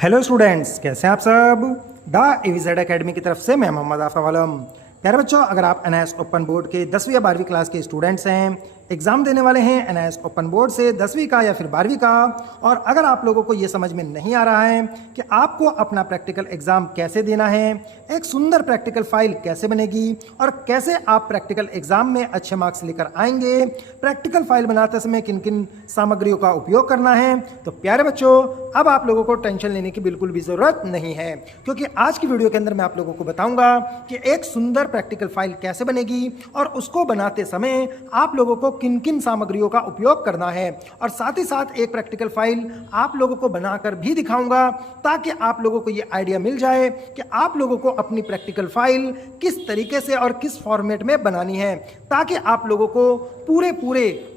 Hello students, कैसे हैं आप सब। द एविजेड एकेडमी की तरफ से मैं मोहम्मद आफा आलम। प्यारे बच्चों, अगर आप एनआईएस ओपन बोर्ड के 10वीं या 12वीं क्लास के स्टूडेंट्स हैं, एग्जाम देने वाले हैं एनआईएस ओपन बोर्ड से 10वीं का या फिर 12वीं का, और अगर आप लोगों को ये समझ में नहीं आ रहा है कि आपको अपना प्रैक्टिकल एग्जाम कैसे देना है, एक सुंदर प्रैक्टिकल फाइल कैसे बनेगी और कैसे आप प्रैक्टिकल एग्जाम में अच्छे मार्क्स लेकर आएंगे, प्रैक्टिकल फाइल बनाते समय किन किन सामग्रियों का उपयोग करना है, तो प्यारे बच्चों अब आप लोगों को टेंशन लेने की बिल्कुल भी जरूरत नहीं है, क्योंकि आज की वीडियो के अंदर मैं आप लोगों को बताऊंगा कि एक सुंदर प्रैक्टिकल फाइल कैसे बनेगी और उसको बनाते समय आप लोगों को किन किन सामग्रियों का उपयोग करना है, और साथ ही साथ एक प्रैक्टिकल फाइल आप लोगों को बनाकर भी दिखाऊंगा ताकि आप लोगों को यह आइडिया मिल जाए कि आप लोगों को अपनी प्रैक्टिकल फाइल किस तरीके से और किस फॉर्मेट में बनानी है, ताकि आप लोगों को पूरे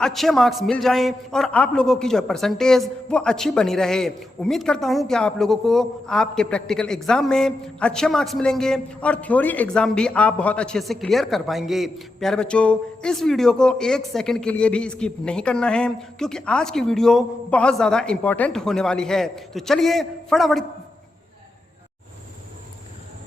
अच्छे मार्क्स मिल जाएं और आप लोगों की जो परसेंटेज वो अच्छी बनी रहे। उम्मीद करता हूं कि आप लोगों को आपके प्रैक्टिकल एग्जाम में अच्छे मार्क्स मिलेंगे और थ्योरी एग्जाम भी आप बहुत अच्छे से क्लियर कर पाएंगे। प्यारे बच्चों, इस वीडियो को एक सेकंड के लिए भी स्किप नहीं करना है, क्योंकि आज की वीडियो बहुत ज्यादा इंपॉर्टेंट होने वाली है। तो चलिए फटाफट।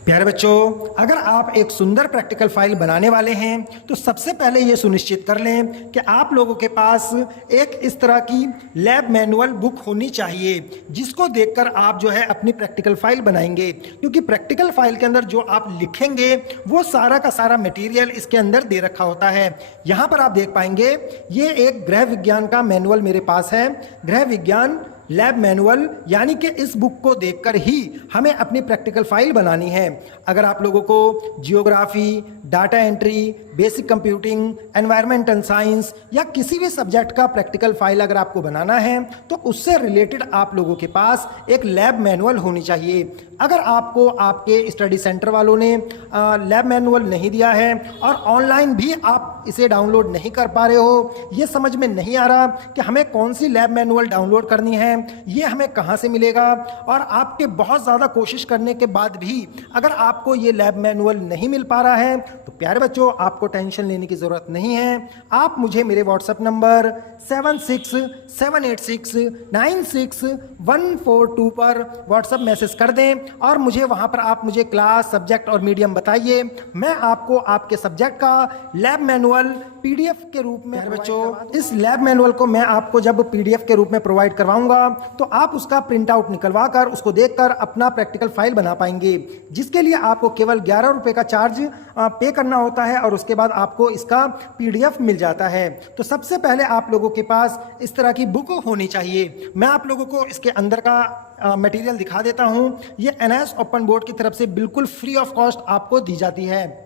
प्यारे बच्चों, अगर आप एक सुंदर प्रैक्टिकल फाइल बनाने वाले हैं तो सबसे पहले ये सुनिश्चित कर लें कि आप लोगों के पास एक इस तरह की लैब मैनुअल बुक होनी चाहिए, जिसको देखकर आप जो है अपनी प्रैक्टिकल फाइल बनाएंगे, क्योंकि प्रैक्टिकल फाइल के अंदर जो आप लिखेंगे वो सारा का सारा मटेरियल इसके अंदर दे रखा होता है। यहाँ पर आप देख पाएंगे ये एक गृह विज्ञान का मैनुअल मेरे पास है, गृह विज्ञान लैब मैनुअल, यानी कि इस बुक को देखकर ही हमें अपनी प्रैक्टिकल फाइल बनानी है। अगर आप लोगों को geography, data entry, basic computing, environmental science या किसी भी सब्जेक्ट का प्रैक्टिकल फाइल अगर आपको बनाना है तो उससे रिलेटेड आप लोगों के पास एक लैब मैनुअल होनी चाहिए। अगर आपको आपके स्टडी सेंटर वालों ने लैब मैनुअल नहीं दिया है और ऑनलाइन भी आप इसे डाउनलोड नहीं कर पा रहे हो, ये समझ में नहीं आ रहा कि हमें कौन सी लैब मैनुअल डाउनलोड करनी है, ये हमें कहां से मिलेगा, और आपके बहुत ज़्यादा कोशिश करने के बाद भी अगर आपको ये लैब मैनुअल नहीं मिल पा रहा है तो प्यारे बच्चों आपको टेंशन लेने की ज़रूरत नहीं है। आप मुझे मेरे व्हाट्सएप नंबर 7678696142 पर व्हाट्सएप मैसेज कर दें और मुझे वहां पर आप मुझे क्लास, सब्जेक्ट और मीडियम बताइए। मैं आपको आपके सब्जेक्ट का लैब मैनुअल पीडीएफ के रूप में, बच्चों इस लैब मैनुअल को मैं आपको जब पीडीएफ के रूप में प्रोवाइड करवाऊंगा तो आप उसका प्रिंट आउट निकलवा कर उसको देखकर अपना प्रैक्टिकल फाइल बना पाएंगे, जिसके लिए आपको केवल 11 रुपए का चार्ज पे करना होता है और उसके बाद आपको इसका पीडीएफ मिल जाता है। तो सबसे पहले आप लोगों के पास इस तरह की बुक होनी चाहिए। मैं आप लोगों को इसके अंदर का मटेरियल दिखा देता हूं। ये एनआईएस ओपन बोर्ड की तरफ से बिल्कुल फ्री ऑफ कॉस्ट आपको दी जाती है।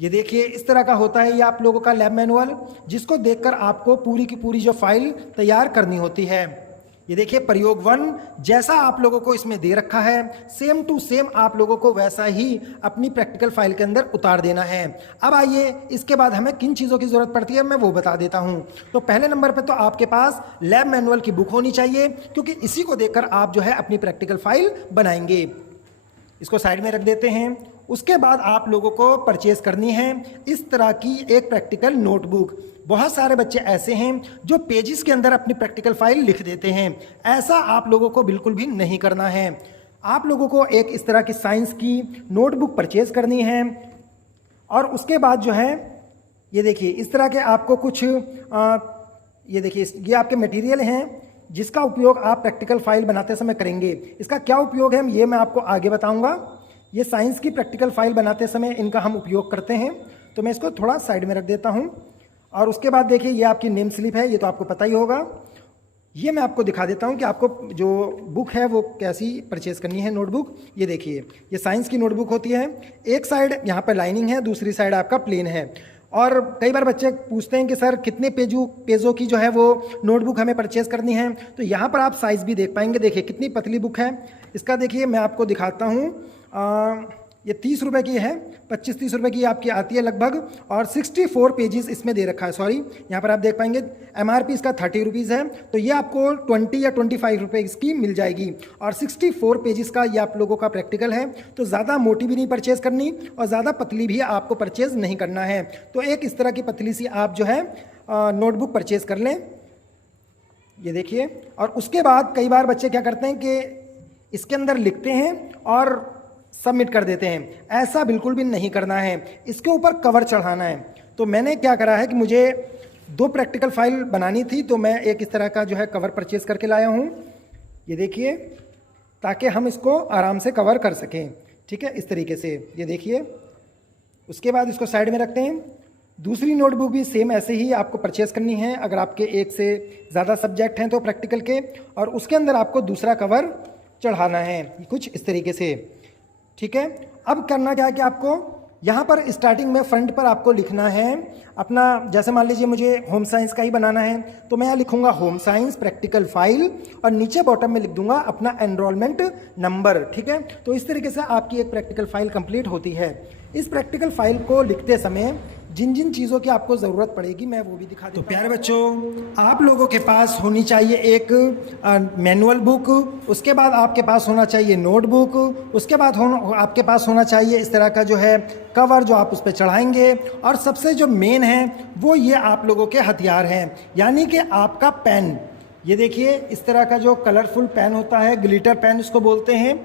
ये देखिए इस तरह का होता है ये आप लोगों का लैब मैनुअल, जिसको देखकर आपको पूरी की पूरी जो फाइल तैयार करनी होती है। ये देखिए प्रयोग 1 जैसा आप लोगों को इसमें दे रखा है, सेम टू सेम आप लोगों को वैसा ही अपनी प्रैक्टिकल फाइल के अंदर उतार देना है। अब आइए इसके बाद हमें किन चीज़ों की ज़रूरत पड़ती है मैं वो बता देता हूं। तो पहले नंबर पे तो आपके पास लैब मैनुअल की बुक होनी चाहिए, क्योंकि इसी को देखकर आप जो है अपनी प्रैक्टिकल फाइल बनाएंगे। इसको साइड में रख देते हैं। उसके बाद आप लोगों को परचेज करनी है इस तरह की एक प्रैक्टिकल नोटबुक। बहुत सारे बच्चे ऐसे हैं जो पेजेस के अंदर अपनी प्रैक्टिकल फाइल लिख देते हैं, ऐसा आप लोगों को बिल्कुल भी नहीं करना है। आप लोगों को एक इस तरह की साइंस की नोटबुक परचेज करनी है, और उसके बाद जो है ये देखिए इस तरह के आपको कुछ ये देखिए ये आपके मटेरियल हैं जिसका उपयोग आप प्रैक्टिकल फाइल बनाते समय करेंगे। इसका क्या उपयोग है ये मैं आपको आगे बताऊंगा। ये साइंस की प्रैक्टिकल फाइल बनाते समय इनका हम उपयोग करते हैं, तो मैं इसको थोड़ा साइड में रख देता हूं। और उसके बाद देखिए ये आपकी नेम स्लिप है, ये तो आपको पता ही होगा। ये मैं आपको दिखा देता हूं कि आपको जो बुक है वो कैसी परचेज करनी है नोटबुक। ये देखिए ये साइंस की नोटबुक होती है, एक साइड यहाँ पर लाइनिंग है, दूसरी साइड आपका प्लेन है। और कई बार बच्चे पूछते हैं कि सर कितने पेजों की जो है वो नोटबुक हमें परचेज करनी है, तो यहाँ पर आप साइज़ भी देख पाएंगे। देखिए कितनी पतली बुक है इसका, देखिए मैं आपको दिखाता हूँ। ये 30 रुपये की है, 25-30 रुपये की आपकी आती है लगभग, और 64 पेजेस इसमें दे रखा है। सॉरी, यहाँ पर आप देख पाएंगे एमआरपी इसका 30 रुपीज़ है, तो ये आपको 20 या 25 रुपये इसकी मिल जाएगी। और 64 पेजेस का ये आप लोगों का प्रैक्टिकल है, तो ज़्यादा मोटी भी नहीं परचेज़ करनी और ज़्यादा पतली भी आपको परचेज़ नहीं करना है। तो एक इस तरह की पतली सी आप जो है नोटबुक परचेज़ कर लें। ये देखिए। और उसके बाद कई बार बच्चे क्या करते हैं कि इसके अंदर लिखते हैं और सबमिट कर देते हैं। ऐसा बिल्कुल भी नहीं करना है, इसके ऊपर कवर चढ़ाना है। तो मैंने क्या करा है कि मुझे 2 प्रैक्टिकल फाइल बनानी थी, तो मैं एक इस तरह का जो है कवर परचेज करके लाया हूँ। ये देखिए, ताकि हम इसको आराम से कवर कर सकें। ठीक है, इस तरीके से ये देखिए। उसके बाद इसको साइड में रखते हैं। दूसरी नोटबुक भी सेम ऐसे ही आपको परचेज़ करनी है अगर आपके एक से ज़्यादा सब्जेक्ट हैं तो प्रैक्टिकल के, और उसके अंदर आपको दूसरा कवर चढ़ाना है कुछ इस तरीके से। ठीक है, अब करना क्या है कि आपको यहाँ पर स्टार्टिंग में फ्रंट पर आपको लिखना है अपना, जैसे मान लीजिए मुझे होम साइंस का ही बनाना है, तो मैं यहाँ लिखूंगा होम साइंस प्रैक्टिकल फाइल, और नीचे बॉटम में लिख दूंगा अपना एनरोलमेंट नंबर। ठीक है, तो इस तरीके से आपकी एक प्रैक्टिकल फाइल कंप्लीट होती है। इस प्रैक्टिकल फाइल को लिखते समय जिन जिन चीज़ों की आपको ज़रूरत पड़ेगी मैं वो भी दिखा देता हूं। तो प्यारे बच्चों, आप लोगों के पास होनी चाहिए एक मैनुअल बुक, उसके बाद आपके पास होना चाहिए नोटबुक, उसके बाद आपके पास होना चाहिए इस तरह का जो है कवर जो आप उस पर चढ़ाएंगे, और सबसे जो मेन है वो ये आप लोगों के हथियार हैं, यानी कि आपका पेन। ये देखिए, इस तरह का जो कलरफुल पेन होता है, ग्लिटर पेन इसको बोलते हैं,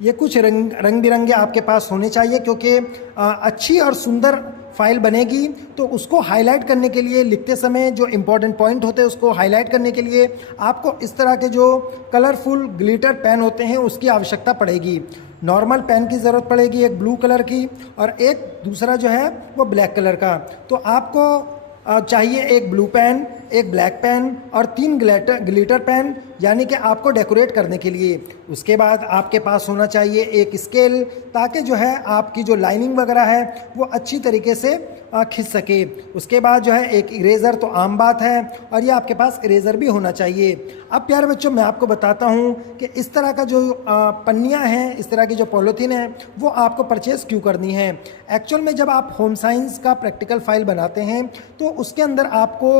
ये कुछ रंग बिरंगे आपके पास होने चाहिए, क्योंकि अच्छी और सुंदर फाइल बनेगी। तो उसको हाईलाइट करने के लिए, लिखते समय जो इम्पोर्टेंट पॉइंट होते हैं उसको हाईलाइट करने के लिए आपको इस तरह के जो कलरफुल ग्लिटर पेन होते हैं उसकी आवश्यकता पड़ेगी। नॉर्मल पेन की ज़रूरत पड़ेगी एक ब्लू कलर की, और एक दूसरा जो है वो ब्लैक कलर का। तो आपको चाहिए एक ब्लू पेन, एक ब्लैक पेन और 3 ग्लिटर पेन, यानी कि आपको डेकोरेट करने के लिए। उसके बाद आपके पास होना चाहिए एक स्केल, ताकि जो है आपकी जो लाइनिंग वगैरह है वो अच्छी तरीके से खिंच सके। उसके बाद जो है एक इरेज़र तो आम बात है, और ये आपके पास इरेज़र भी होना चाहिए। अब प्यारे बच्चों, मैं आपको बताता हूँ कि इस तरह का जो पन्नियाँ हैं, इस तरह की जो पॉलीथीन है, वो आपको परचेज़ क्यों करनी है। एक्चुअल में जब आप होम साइंस का प्रैक्टिकल फाइल बनाते हैं तो उसके अंदर आपको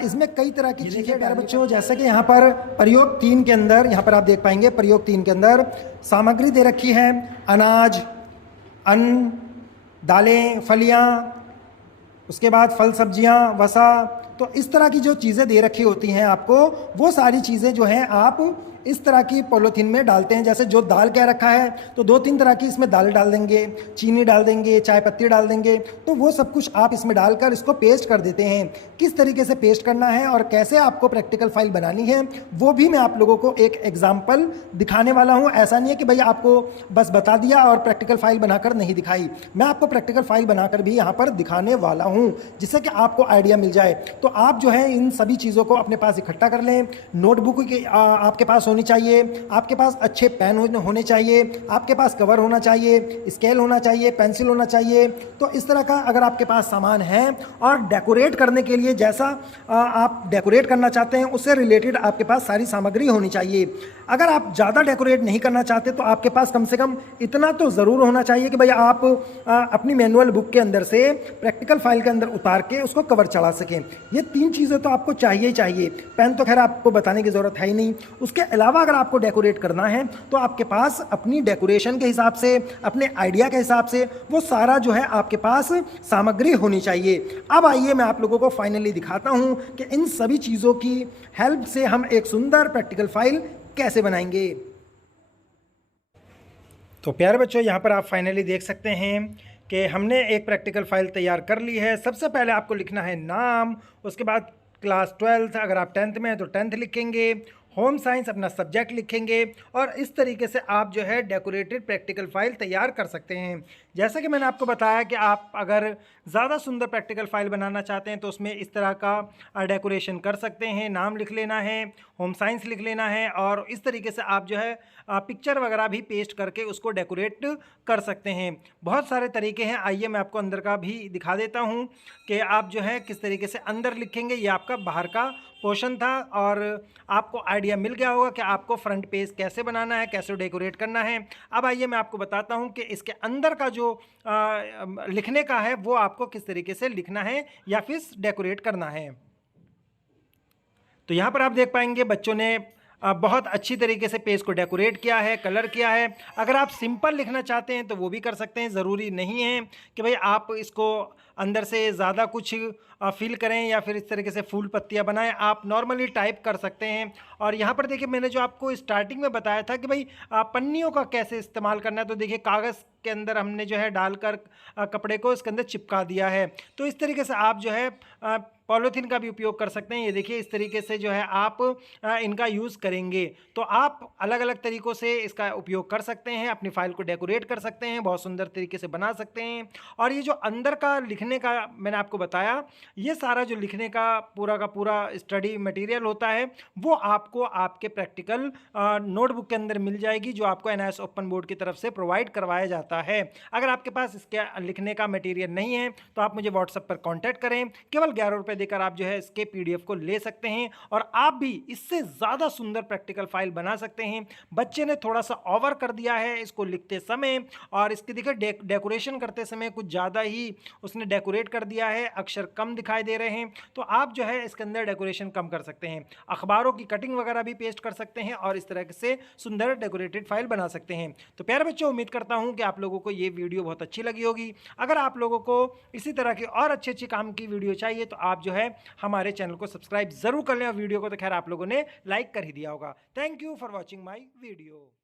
इसमें कई तरह की चीज़ें, प्यारे बच्चों, जैसे कि यहाँ पर प्रयोग 3 के अंदर, यहाँ पर आप देख पाएंगे प्रयोग 3 के अंदर सामग्री दे रखी है, अनाज, अन्न, दालें, फलियाँ, उसके बाद फल सब्जियां, वसा। तो इस तरह की जो चीज़ें दे रखी होती हैं आपको, वो सारी चीज़ें जो हैं आप इस तरह की पॉलीथीन में डालते हैं। जैसे जो दाल कह रखा है तो 2-3 तरह की इसमें दाल डाल देंगे, चीनी डाल देंगे, चाय पत्ती डाल देंगे, तो वो सब कुछ आप इसमें डालकर इसको पेस्ट कर देते हैं। किस तरीके से पेस्ट करना है और कैसे आपको प्रैक्टिकल फाइल बनानी है वो भी मैं आप लोगों को एक एग्जाम्पल दिखाने वाला हूँ। ऐसा नहीं है कि भाई आपको बस बता दिया और प्रैक्टिकल फाइल बनाकर नहीं दिखाई, मैं आपको प्रैक्टिकल फाइल बनाकर भी यहाँ पर दिखाने वाला हूँ, जिससे कि आपको आइडिया मिल जाए। तो आप जो है इन सभी चीज़ों को अपने पास इकट्ठा कर लें। नोटबुक की आपके पास होनी चाहिए, आपके पास अच्छे पेन होने चाहिए, आपके पास कवर होना चाहिए, स्केल होना चाहिए, पेंसिल होना चाहिए। तो इस तरह का अगर आपके पास सामान है, और डेकोरेट करने के लिए जैसा आप डेकोरेट करना चाहते हैं उससे रिलेटेड आपके पास सारी सामग्री होनी चाहिए। अगर आप ज़्यादा डेकोरेट नहीं करना चाहते तो आपके पास कम से कम इतना तो ज़रूर होना चाहिए कि भाई आप अपनी मैनुअल बुक के अंदर से प्रैक्टिकल फाइल के अंदर उतार के उसको कवर चढ़ा सकें। ये 3 चीज़ें तो आपको चाहिए ही चाहिए। पेन तो खैर आपको बताने की ज़रूरत है ही नहीं। उसके अलावा अगर आपको डेकोरेट करना है तो आपके पास अपनी डेकोरेशन के हिसाब से, अपने आइडिया के हिसाब से वो सारा जो है आपके पास सामग्री होनी चाहिए। अब आइए मैं आप लोगों को फाइनली दिखाता हूं कि इन सभी चीज़ों की हेल्प से हम एक सुंदर प्रैक्टिकल फाइल कैसे बनाएंगे। तो प्यारे बच्चों, यहाँ पर आप फाइनली देख सकते हैं कि हमने एक प्रैक्टिकल फाइल तैयार कर ली है। सबसे पहले आपको लिखना है नाम, उसके बाद क्लास 12th, अगर आप 10th में हैं तो 10th लिखेंगे, होम साइंस अपना सब्जेक्ट लिखेंगे, और इस तरीके से आप जो है डेकोरेटेड प्रैक्टिकल फाइल तैयार कर सकते हैं। जैसा कि मैंने आपको बताया कि आप अगर ज़्यादा सुंदर प्रैक्टिकल फाइल बनाना चाहते हैं तो उसमें इस तरह का डेकोरेशन कर सकते हैं। नाम लिख लेना है, होम साइंस लिख लेना है, और इस तरीके से आप जो है पिक्चर वगैरह भी पेस्ट करके उसको डेकोरेट कर सकते हैं। बहुत सारे तरीके हैं। आइए मैं आपको अंदर का भी दिखा देता हूं कि आप जो है किस तरीके से अंदर लिखेंगे। ये आपका बाहर का पोर्शन था, और आपको आइडिया मिल गया होगा कि आपको फ्रंट पेज कैसे बनाना है, कैसे डेकोरेट करना है। अब आइए मैं आपको बताता हूं कि इसके अंदर का जो लिखने का है वो आपको किस तरीके से लिखना है या फिर डेकोरेट करना है। तो यहाँ पर आप देख पाएंगे बच्चों ने बहुत अच्छी तरीके से पेज को डेकोरेट किया है, कलर किया है। अगर आप सिंपल लिखना चाहते हैं तो वो भी कर सकते हैं, ज़रूरी नहीं है कि भाई आप इसको अंदर से ज़्यादा कुछ फिल करें या फिर इस तरीके से फूल पत्तियां बनाएं। आप नॉर्मली टाइप कर सकते हैं। और यहाँ पर देखिए मैंने जो आपको स्टार्टिंग में बताया था कि भाई पन्नियों का कैसे इस्तेमाल करना है, तो देखिए कागज़ के अंदर हमने जो है डालकर कपड़े को इसके अंदर चिपका दिया है। तो इस तरीके से आप जो है पॉलीथीन का भी उपयोग कर सकते हैं। ये देखिए इस तरीके से जो है आप इनका यूज़ करेंगे तो आप अलग अलग तरीक़ों से इसका उपयोग कर सकते हैं, अपनी फाइल को डेकोरेट कर सकते हैं, बहुत सुंदर तरीके से बना सकते हैं। और ये जो अंदर का लिखने का मैंने आपको बताया, ये सारा जो लिखने का पूरा स्टडी मटेरियल होता है वो आपको आपके प्रैक्टिकल नोटबुक के अंदर मिल जाएगी, जो आपको NIOS ओपन बोर्ड की तरफ से प्रोवाइड करवाया जाता है। अगर आपके पास इसके लिखने का मटेरियल नहीं है तो आप मुझे व्हाट्सएप पर कॉन्टैक्ट करें, केवल 11 रुपये देकर आप जो है इसके PDF को ले सकते हैं और आप भी इससे ज़्यादा सुंदर प्रैक्टिकल फाइल बना सकते हैं। बच्चे ने थोड़ा सा ओवर कर दिया है इसको लिखते समय, और इसके देखिए डेकोरेशन करते समय कुछ ज़्यादा ही उसने डेकोरेट कर दिया है, अक्षर कम दिखाई दे रहे हैं। तो आप जो है इसके अंदर डेकोरेशन कम कर सकते हैं, अखबारों की कटिंग वगैरह भी पेस्ट कर सकते हैं और इस तरह से सुंदर डेकोरेटेड फाइल बना सकते हैं। तो प्यारे बच्चों, उम्मीद करता हूं कि आप लोगों को ये वीडियो बहुत अच्छी लगी होगी। अगर आप लोगों को इसी तरह की और अच्छी काम की वीडियो चाहिए तो आप जो है हमारे चैनल को सब्सक्राइब जरूर कर लें, और वीडियो को तो खैर आप लोगों ने लाइक कर ही दिया होगा। Thank you for watching my video.